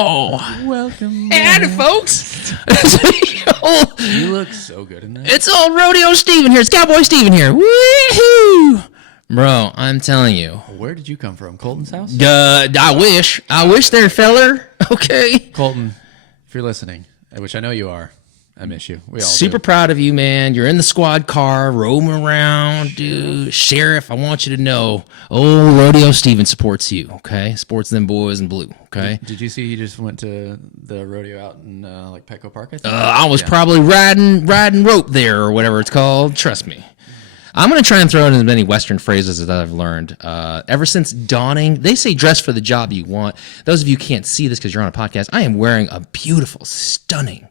Yeehaw! Welcome. Howdy, folks. You look so good in that. It's old Rodeo Steven here. It's Cowboy Steven here. Woohoo! Bro, I'm telling you. Where did you come from? Colton's house? I wish there, feller. Okay. Colton, if you're listening, which I know you are, I miss you. We all Super do. proud of you, man. You're in the squad car, roaming around, dude. Sheriff, I want you to know, old Rodeo Steven supports you, okay? Supports them boys in blue, okay? Did you see he just went to the rodeo out in like Petco Park? I think. I was probably riding rope there or whatever it's called. Trust me. I'm going to try and throw in as many Western phrases as I've learned. Ever since dawning, they say dress for the job you want. Those of you who can't see this because you're on a podcast, I am wearing a beautiful, stunning,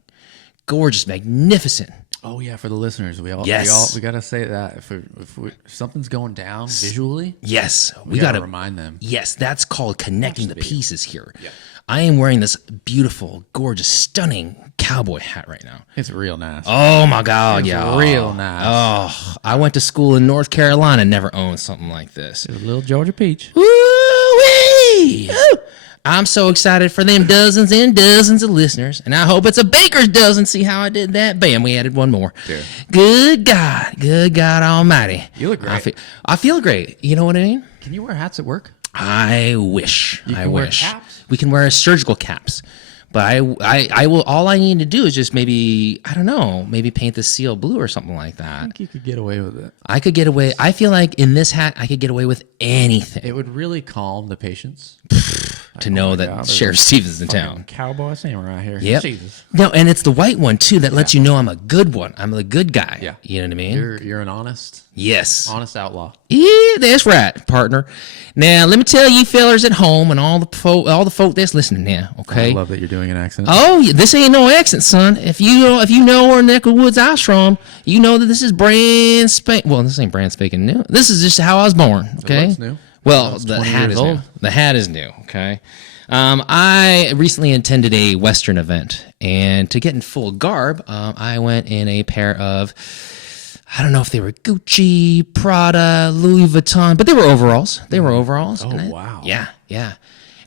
gorgeous, magnificent. Oh yeah, for the listeners, we gotta say that if something's going down visually, yes, we gotta remind them. Yes, that's called connecting the pieces here. Yeah. I am wearing this beautiful, gorgeous, stunning cowboy hat right now. It's real nice. Oh my God, It's yeah, real nice. Oh, I went to school in North Carolina, never owned something like this. It's a little Georgia peach. Woo-wee! I'm so excited for them dozens and dozens of listeners, and I hope it's a baker's dozen. See how I did that? Bam, we added one more. Sure. Good God Almighty. You look great. I feel great. You know what I mean? Can you wear hats at work? I wish. You can wear caps? We can wear surgical caps. But I will. All I need to do is just maybe, I don't know, maybe paint the seal blue or something like that. I think you could get away with it. I could get away. I feel like in this hat, I could get away with anything. It would really calm the patients To know that Sheriff Stevens in town. Cowboy samurai here. Yep. Jesus. No, and it's the white one too that lets you know I'm a good one. I'm a good guy. Yeah. You know what I mean? You're an honest outlaw. Yeah, that's right, partner. Now let me tell you, fellers at home and all the folk that's listening now. Okay. I love that you're doing an accent. Oh, this ain't no accent, son. If you know where neck of the woods I was from, you know that this is brand spanking. Well, this ain't brand spanking new. This is just how I was born. Okay. It looks new. Well, the hat is old. new. The hat is new. Okay. I recently attended a Western event, and to get in full garb, I went in a pair of, I don't know if they were Gucci, Prada, Louis Vuitton, but they were overalls. Oh, wow. Yeah.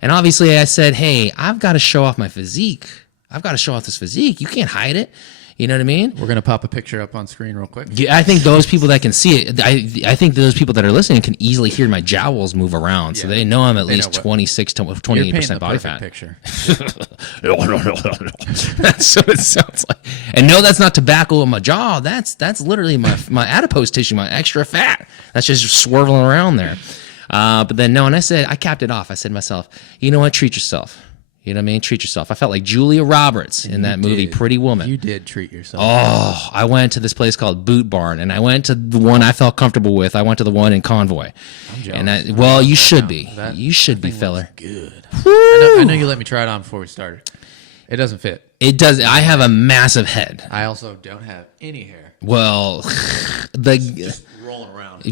And obviously I said, hey, I've got to show off my physique. I've got to show off this physique. You can't hide it. You know what I mean? We're going to pop a picture up on screen real quick. Yeah, I think those people that can see it, I think those people that are listening can easally hear my jowls move around. So they know I'm at least 26 to 28% body fat. Picture. That's what it sounds like. And no, that's not tobacco in my jaw. That's literally my adipose tissue, my extra fat. That's just swirling around there. But then no, and I capped it off. I said to myself, you know what? Treat yourself. You know what I mean? Treat yourself. I felt like Julia Roberts in that movie, Pretty Woman. You did treat yourself. Oh, I went to this place called Boot Barn, and I went to the one I felt comfortable with. I went to the one in Convoy. I'm jealous. And you should be. You should be, feller. Good. I know you let me try it on before we started. It doesn't fit. It does. I have a massive head. I also don't have any hair. Well, Just rolling around.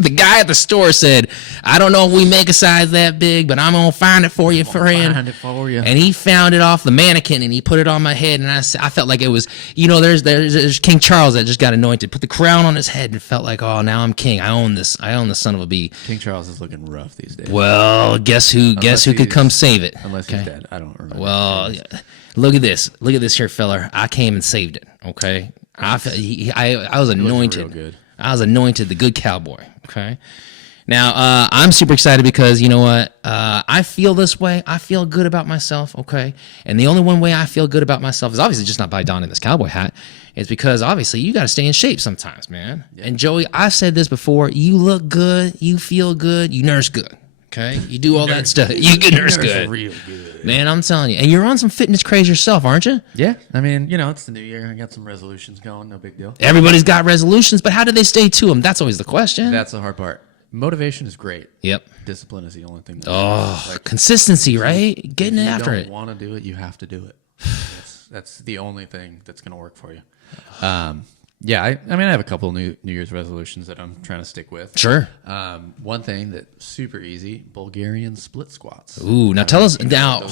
the guy at the store said, I don't know if we make a size that big, but I'm going to find it for you, friend. Find it for you. And he found it off the mannequin, and he put it on my head, and I felt like it was, there's King Charles that just got anointed, put the crown on his head, and felt like, oh, now I'm king. I own this son of a bee. King Charles is looking rough these days. Well, guess who could come save it? Unless he's dead. I don't remember. Well, look at this here, feller. I came and saved it, okay? I was anointed. Real good. I was anointed the good cowboy. Okay. Now, I'm super excited because you know what? I feel this way. I feel good about myself. Okay. And the only one way I feel good about myself is obviously just not by donning this cowboy hat. It's because obviously you got to stay in shape sometimes, man. Yeah. And Joey, I've said this before. You look good. You feel good. You nurse good. Okay. You do all that stuff. You can nurse good. Real good. Man, I'm telling you. And you're on some fitness craze yourself, aren't you? Yeah. I mean, it's the new year. I got some resolutions going. No big deal. Everybody's got resolutions, but how do they stay to them? That's always the question. That's the hard part. Motivation is great. Yep. Discipline is the only thing. Consistency, right? Getting after it. If you don't want to do it, you have to do it. That's the only thing that's going to work for you. Yeah, I mean, I have a couple New Year's resolutions that I'm trying to stick with. Sure. One thing that's super easy: Bulgarian split squats. Ooh, now tell us now.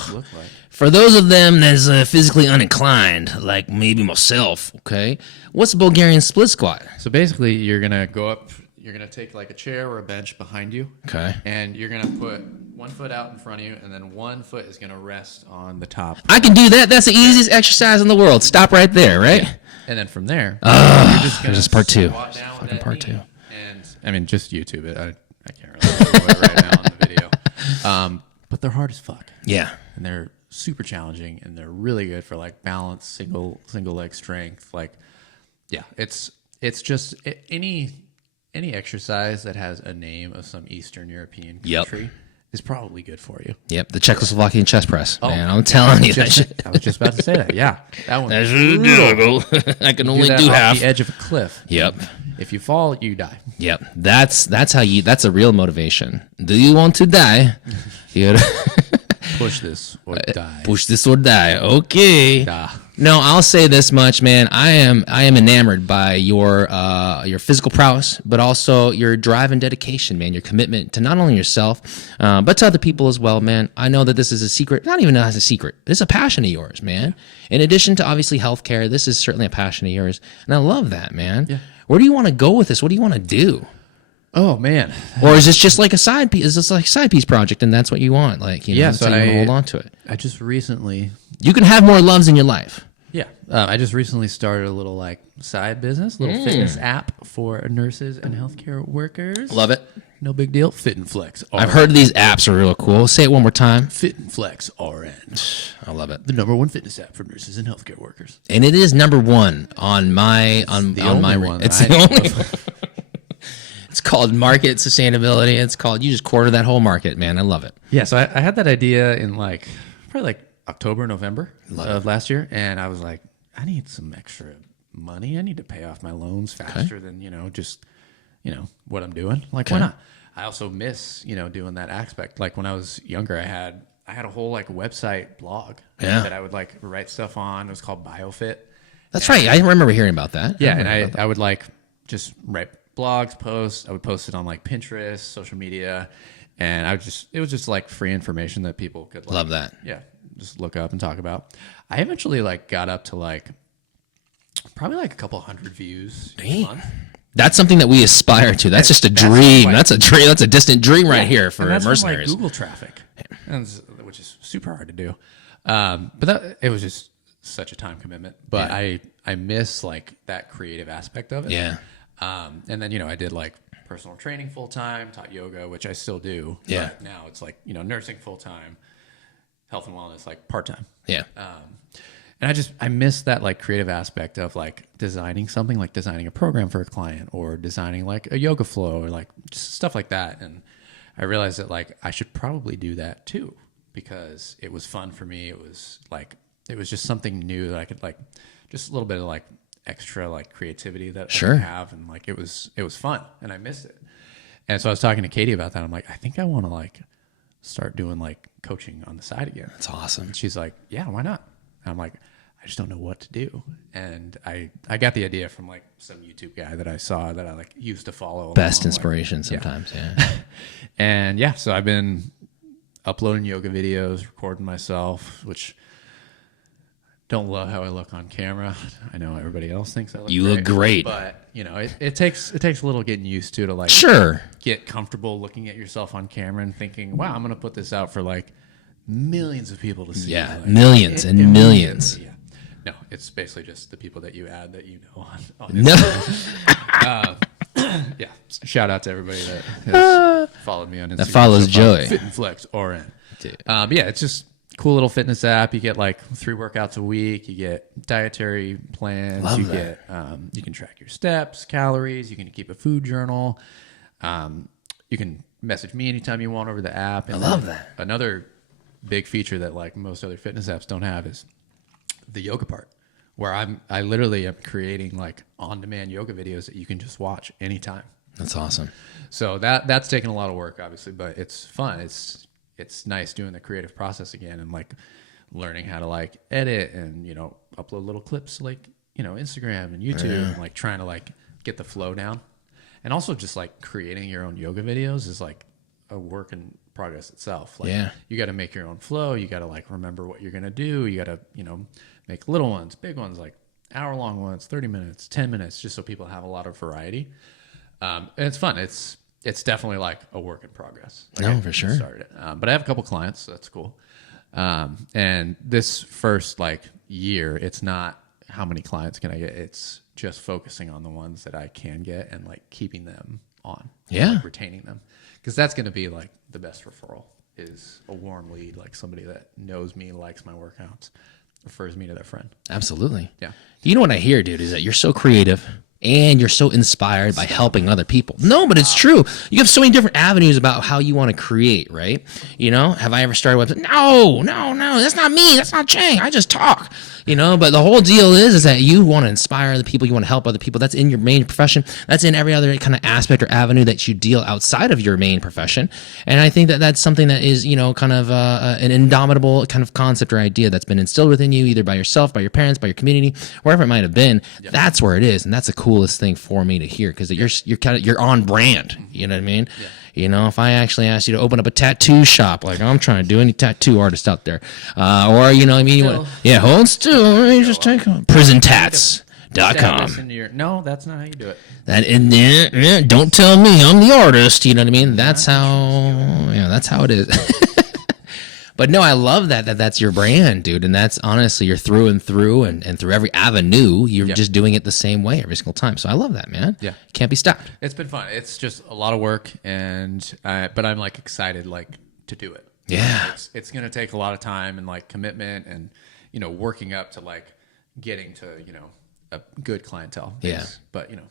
For those of them that's physically uninclined, like maybe myself, okay, what's a Bulgarian split squat? So basically, you're gonna go up. You're gonna take like a chair or a bench behind you. Okay. And you're gonna put one foot out in front of you, and then one foot is going to rest on the top. I can do that. That's the easiest exercise in the world. Stop right there, right? Yeah. And then from there, you're just going to part two. Fucking part two. And I mean, just YouTube it. I can't really do it right now on the video. But they're hard as fuck. Yeah. And they're super challenging, and they're really good for like balance, single leg strength. Like, yeah, it's just any exercise that has a name of some Eastern European country is probably good for you. Yep, the Czechoslovakian chest press. Man, I'm telling you. I was just about to say that. Yeah, that one. That's difficult. I can only do half. Off the edge of a cliff. Yep. If you fall, you die. Yep. That's a real motivation. Do you want to die? You gotta push this or die. Push this or die. Okay. No, I'll say this much, man. I am enamored by your physical prowess, but also your drive and dedication, man. Your commitment to not only yourself, but to other people as well, man. I know that this is a secret, not even as a secret. This is a passion of yours, man. In addition to obviously healthcare, this is certainly a passion of yours, and I love that, man. Yeah. Where do you want to go with this? What do you want to do? Oh man! Or is this just like a side piece? Is this like a side piece project, and that's what you want? Like, you know, so you want to hold on to it. I just recently. You can have more loves in your life. Yeah, I just recently started a little like side business, little fitness app for nurses and healthcare workers. Love it. No big deal. Fit and Flex. RN. I've heard these apps are real cool. Say it one more time. Fit and Flex RN. I love it. The #1 fitness app for nurses and healthcare workers. And it is #1 on my my one. It's the only one. It's called market sustainability. It's called, you just quarter that whole market, man. I love it. Yeah, so I had that idea in probably October, November of last year, and I was like, I need some extra money. I need to pay off my loans faster than just what I'm doing. Like, why not? I also miss doing that aspect. Like when I was younger, I had a whole website blog that I would write stuff on. It was called BioFit. That's right. I remember hearing about that. Yeah, and I would just write blogs, posts. I would post it on Pinterest, social media, and it was just free information that people could love that. Yeah, just look up and talk about. I eventually got up to probably a couple hundred views a month. That's something that we aspire to. That's just a dream. That's a dream. That's a distant dream right here for Mercenaries. Google traffic, which is super hard to do. But it was just such a time commitment. But I miss that creative aspect of it. Yeah. And then I did personal training full time, taught yoga, which I still do. Yeah. But now it's nursing full time, health and wellness part time. Yeah. And I miss that creative aspect of designing something, designing a program for a client or designing a yoga flow or just stuff like that. And I realized that I should probably do that too, because it was fun for me. It was just something new that I could just a little bit of extra creativity that I could have, and it was fun, and I missed it. And so I was talking to Katie about that. I'm like, I think I want to start doing coaching on the side again. That's awesome. And she's like, yeah, why not? And I'm like, I just don't know what to do. And I got the idea from some YouTube guy that I saw that I used to follow. Best inspiration sometimes. Yeah. And yeah, so I've been uploading yoga videos, recording myself, which don't love how I look on camera. I know everybody else thinks I look You look great. But it takes a little getting used to get comfortable looking at yourself on camera and thinking, wow, I'm gonna put this out for millions of people to see. Yeah, millions and millions. Yeah. No, it's basically just the people that you add that on No. Yeah. Shout out to everybody that has followed me on Instagram. That follows Joey. Fit and Flex RN. Yeah, it's just cool little fitness app. You get 3 workouts a week. You get dietary plans. Love you that. get you can track your steps, calories. You can keep a food journal. You can message me anytime you want over the app. And I love that. Another big feature that most other fitness apps don't have is the yoga part, where I literally am creating on-demand yoga videos that you can just watch anytime. That's awesome. So that's taken a lot of work, obviously, but it's fun. It's nice doing the creative process again and learning how to edit and upload little clips to Instagram and YouTube and trying to get the flow down. And also just creating your own yoga videos is a work in progress itself. You got to make your own flow. You got to remember what you're gonna do. You got to make little ones, big ones, hour-long ones, 30 minutes, 10 minutes, just so people have a lot of variety. And it's fun. It's it's definitely like a work in progress. No, for sure. Started it. But I have a couple clients, so that's cool. And this first like year, it's not how many clients can I get. It's just focusing on the ones that I can get and like keeping them on. Yeah. Like retaining them. Because that's going to be like the best referral is a warm lead, like somebody that knows me, likes my workouts, refers me to their friend. Absolutely. Yeah. You know what I hear, dude, is that you're so creative and you're so inspired by helping other people. No, but it's true. You have so many different avenues about how you want to create, right? You know, have I ever started a website? No, that's not me. That's not Chang. I just talk, you know, but the whole deal is that you want to inspire other people. You want to help other people. That's in your main profession. That's in every other kind of aspect or avenue that you deal outside of your main profession. And I think that that's something that is, you know, kind of an indomitable kind of concept or idea that's been instilled within you, either by yourself, by your parents, by your community, wherever it might have been. Yep. That's where it is. And that's the coolest thing for me to hear, because you're on brand. You know what I mean? Yeah. You know, if I actually asked you to open up a tattoo shop, like I'm trying to do, any tattoo artist out there, or you know what I mean? Hold still. Let me just take prisontats.com. No, that's not how you do it. Don't tell me I'm the artist. You know what I mean? That's how it is. But no, I love that's your brand, dude. And that's honestly, you're through and through, and through every avenue, you're just doing it the same way every single time. So I love that, man. Yeah. Can't be stopped. It's been fun. It's just a lot of work, but I'm like excited like to do it. Yeah. It's going to take a lot of time and like commitment and, you know, working up to like getting to, you know, a good clientele base. Yeah. But, you know,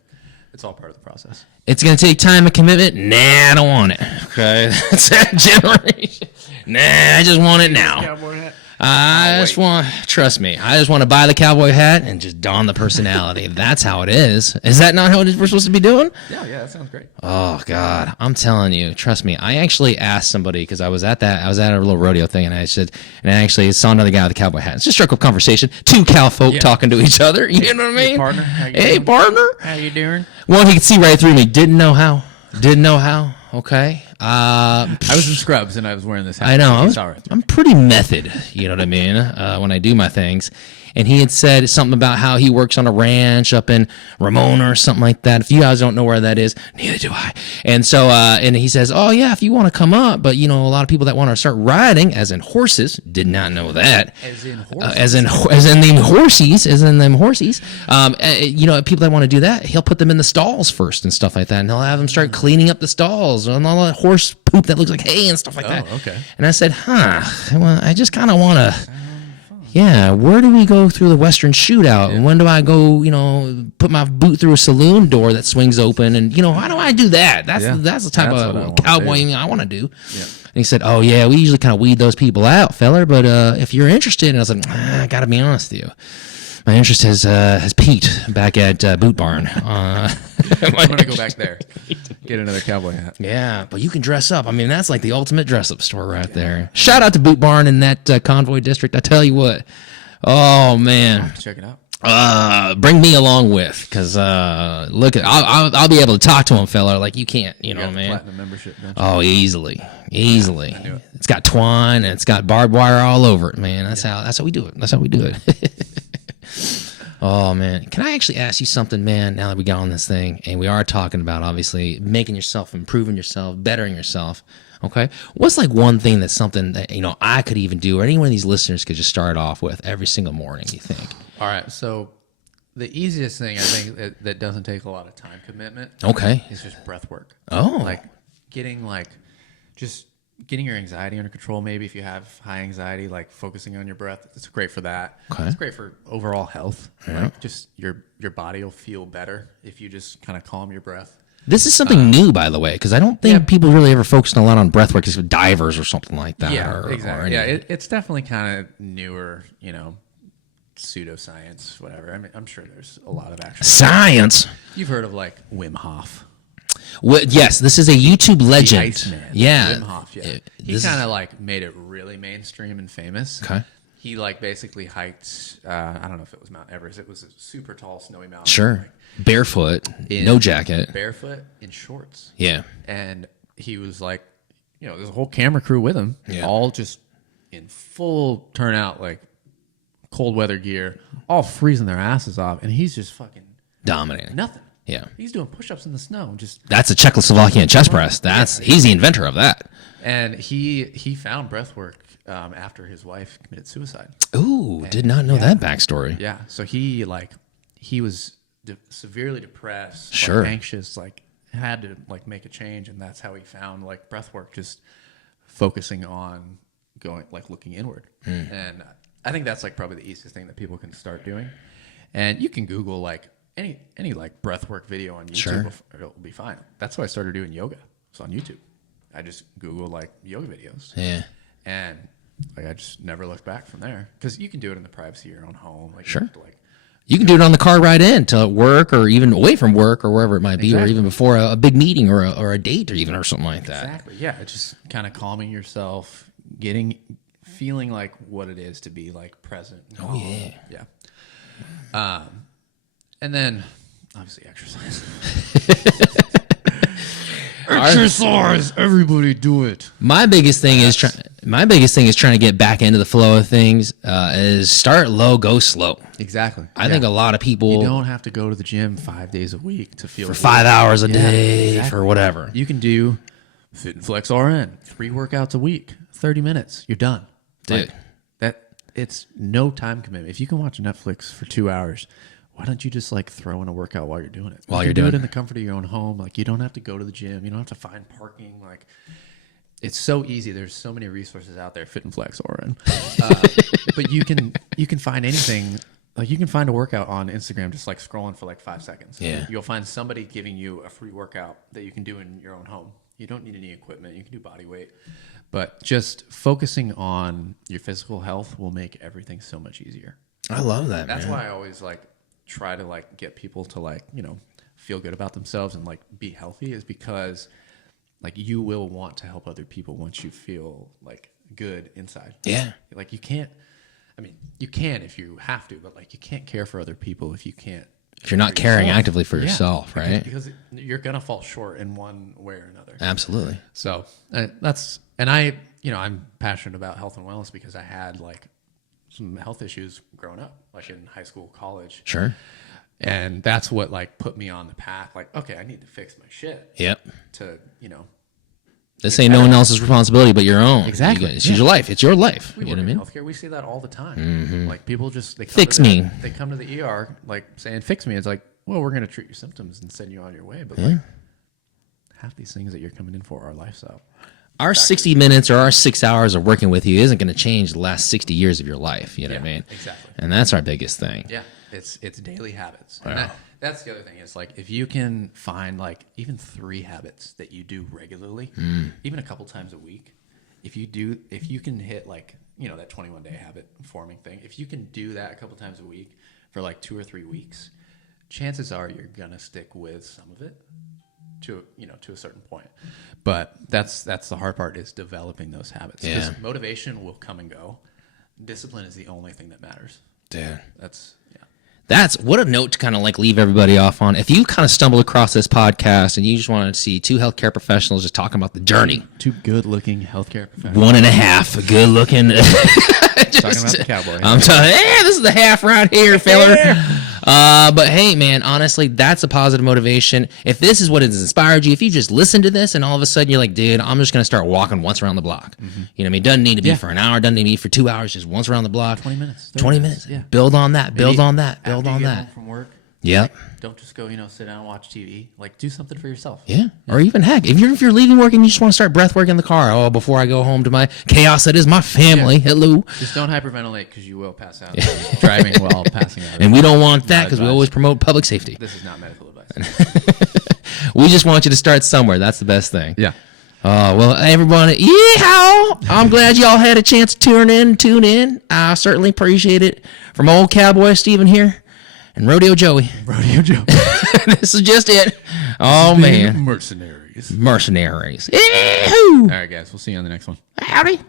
it's all part of the process. It's going to take time and commitment. Nah, I don't want it. Okay. That's that generation. Nah, I just want it now. Cowboy hat. Trust me, I just want to buy the cowboy hat and just don the personality. That's how it is. Is that not how we're supposed to be doing? Yeah, that sounds great. Oh, God. I'm telling you, trust me. I actually asked somebody, because I was at a little rodeo thing, and I actually saw another guy with a cowboy hat. It's just struck up conversation. Two cow folk talking to each other. You know what I mean? Hey, partner. Hey, partner. How you doing? Well, he could see right through me. Didn't know how. Okay. I was in scrubs and I was wearing this hat. I know. I'm pretty method, you know what I mean, when I do my things. And he had said something about how he works on a ranch up in Ramona or something like that. If you guys don't know where that is, neither do I. And so, and he says, oh, yeah, if you want to come up, but, you know, a lot of people that want to start riding, as in horses, did not know that. As in horses? As in them horsies. You know, people that want to do that, he'll put them in the stalls first and stuff like that. And he'll have them start cleaning up the stalls and all that horse poop that looks like hay and stuff like that. Okay. And I said, well, I just kind of want to... Yeah, where do we go through the Western Shootout? And when do I go, you know, put my boot through a saloon door that swings open? And, you know, how do I do that? That's the type of cowboy I want to do. Yeah. And he said, oh, yeah, we usually kind of weed those people out, feller. But if you're interested, and I was like, I got to be honest with you. My interest has peaked back at Boot Barn. I'm going to go back there, get another cowboy hat. Yeah, but you can dress up. I mean, that's like the ultimate dress-up store right there. Shout out to Boot Barn in that Convoy district. I tell you what. Oh, man. Check it out. Bring me along with, because I'll be able to talk to him, fella, like you can't. You know what I mean? Platinum membership. Oh, easily. Yeah, I knew it. It's got twine and it's got barbed wire all over it, man. That's how we do it. Oh, man. Can I actually ask you something, man, now that we got on this thing, and we are talking about, obviously, making yourself, improving yourself, bettering yourself, okay? What's like one thing that's something that, you know, I could even do, or any one of these listeners could just start off with every single morning, you think? All right, so the easiest thing, I think, that doesn't take a lot of time commitment is just breath work. Oh. Like getting your anxiety under control. Maybe if you have high anxiety, like focusing on your breath, it's great for that. Okay. It's great for overall health. Yeah. Like just your body will feel better if you just kind of calm your breath. This is something new, by the way, because I don't think people really ever focus a lot on breath work, except divers or something like that. Yeah, exactly. It's definitely kind of newer, you know, pseudoscience, whatever. I mean, I'm sure there's a lot of actual science. You've heard of like Wim Hof. Well, yes, this is a YouTube legend. The Iceman. Yeah. Wim Hof, yeah. He kind of like made it really mainstream and famous. Okay. He like basically hiked, I don't know if it was Mount Everest. It was a super tall snowy mountain. Sure. Barefoot, no jacket. Barefoot in shorts. Yeah. And he was like, you know, there's a whole camera crew with him, all just in full turnout, like cold weather gear, all freezing their asses off. And he's just fucking dominating. nothing. Yeah. He's doing push-ups in the snow. That's a Czechoslovakian chest press. He's the inventor of that. And he found breath work after his wife committed suicide. Ooh, did not know that backstory. Yeah. So he was severely depressed, Sure. anxious, had to make a change, and that's how he found breath work, just focusing on going looking inward. And I think that's probably the easiest thing that people can start doing. And you can Google any breath work video on YouTube. Sure. It'll be fine. That's why I started doing yoga. It's on YouTube. I just Google yoga videos. Yeah. And I just never looked back from there, because you can do it in the privacy of your own home. Sure. You can do it on the car ride in to work, or even away from work, or wherever it might be, or even before a big meeting or a date, or something like that. Exactly. Yeah. It's just kind of calming yourself, feeling what it is to be present. Oh yeah. Yeah. And then obviously exercise. Exercise. Everybody do it. My biggest thing is trying to get back into the flow of things. Is start low, go slow. Exactly. I think a lot of people, you don't have to go to the gym 5 days a week to feel for 5 hours a day, exactly. for whatever. You can do Fit and Flex RN, 3 workouts a week, 30 minutes. You're done. Dude. It's no time commitment. If you can watch Netflix for 2 hours, why don't you just throw in a workout while you're doing it? While you you're do doing it in it. the comfort of your own home. You don't have to go to the gym. You don't have to find parking. It's so easy. There's so many resources out there. Fit and Flex RN, but you can find anything. You can find a workout on Instagram just scrolling for 5 seconds. Yeah. You'll find somebody giving you a free workout that you can do in your own home. You don't need any equipment. You can do body weight. But just focusing on your physical health will make everything so much easier. I love that. That's man. why I always try to get people to feel good about themselves and be healthy, is because you will want to help other people once you feel good inside. Yeah. You can't. I mean, you can if you have to, but you can't care for other people if you can't. If you're not caring actively for yourself, right? Because you're gonna fall short in one way or another. Absolutely. So I'm passionate about health and wellness because I had some health issues growing up, in high school, college. Sure. And that's what put me on the path. Okay, I need to fix my shit. Yep. To This ain't no one else's responsibility but your own. Exactly. It's your life. It's your life. We You work know what I in mean? healthcare. We see that all the time. People just Fix me. They come to the ER saying fix me. It's well, we're gonna treat your symptoms and send you on your way. But half these things that you're coming in for are lifestyle. Our 60 minutes or our 6 hours of working with you isn't going to change the last 60 years of your life. You know what I mean? Exactly. And that's our biggest thing. Yeah, it's daily habits. Wow. And that's the other thing is if you can find even 3 habits that you do regularly, even a couple times a week, if you can hit that 21-day habit forming thing, if you can do that a couple times a week for 2 or 3 weeks, chances are you're gonna stick with some of it to a certain point. But that's the hard part, is developing those habits. Yeah. Because motivation will come and go. Discipline is the only thing that matters. Dude. That's what a note to kind of leave everybody off on. If you kind of stumbled across this podcast and you just wanted to see 2 healthcare professionals just talking about the journey. 2 good-looking healthcare professionals. 1.5 good-looking. Talking about the cowboy. I'm telling you, this is the half right here, fella. But hey, man, honestly, that's a positive motivation. If this is what has inspired you, if you just listen to this and all of a sudden you're dude, I'm just going to start walking once around the block. You know what I mean? Doesn't need to be for an hour, doesn't need to be for 2 hours, just once around the block. 20 minutes. 20 minutes. Yeah. Build on that. Build on that. Build After on you get that. home from work, Yep. don't just go, sit down and watch TV. Do something for yourself. Yeah. Or even heck, if you're leaving work and you just want to start breath work in the car, before I go home to my chaos that is my family. Hello. Just don't hyperventilate, because you will pass out driving while passing out. And we don't want that because we advised. always promote public safety. This is not medical advice. We just want you to start somewhere. That's the best thing. Yeah. Well, everyone, yeehaw! I'm glad y'all had a chance to tune in. I certainly appreciate it. From old cowboy Steven here and Rodeo Joey. Rodeo Joe. This is just it. Oh, man. Mercenaries. Mursenaries. Yee-hoo! All right, guys. We'll see you on the next one. Howdy.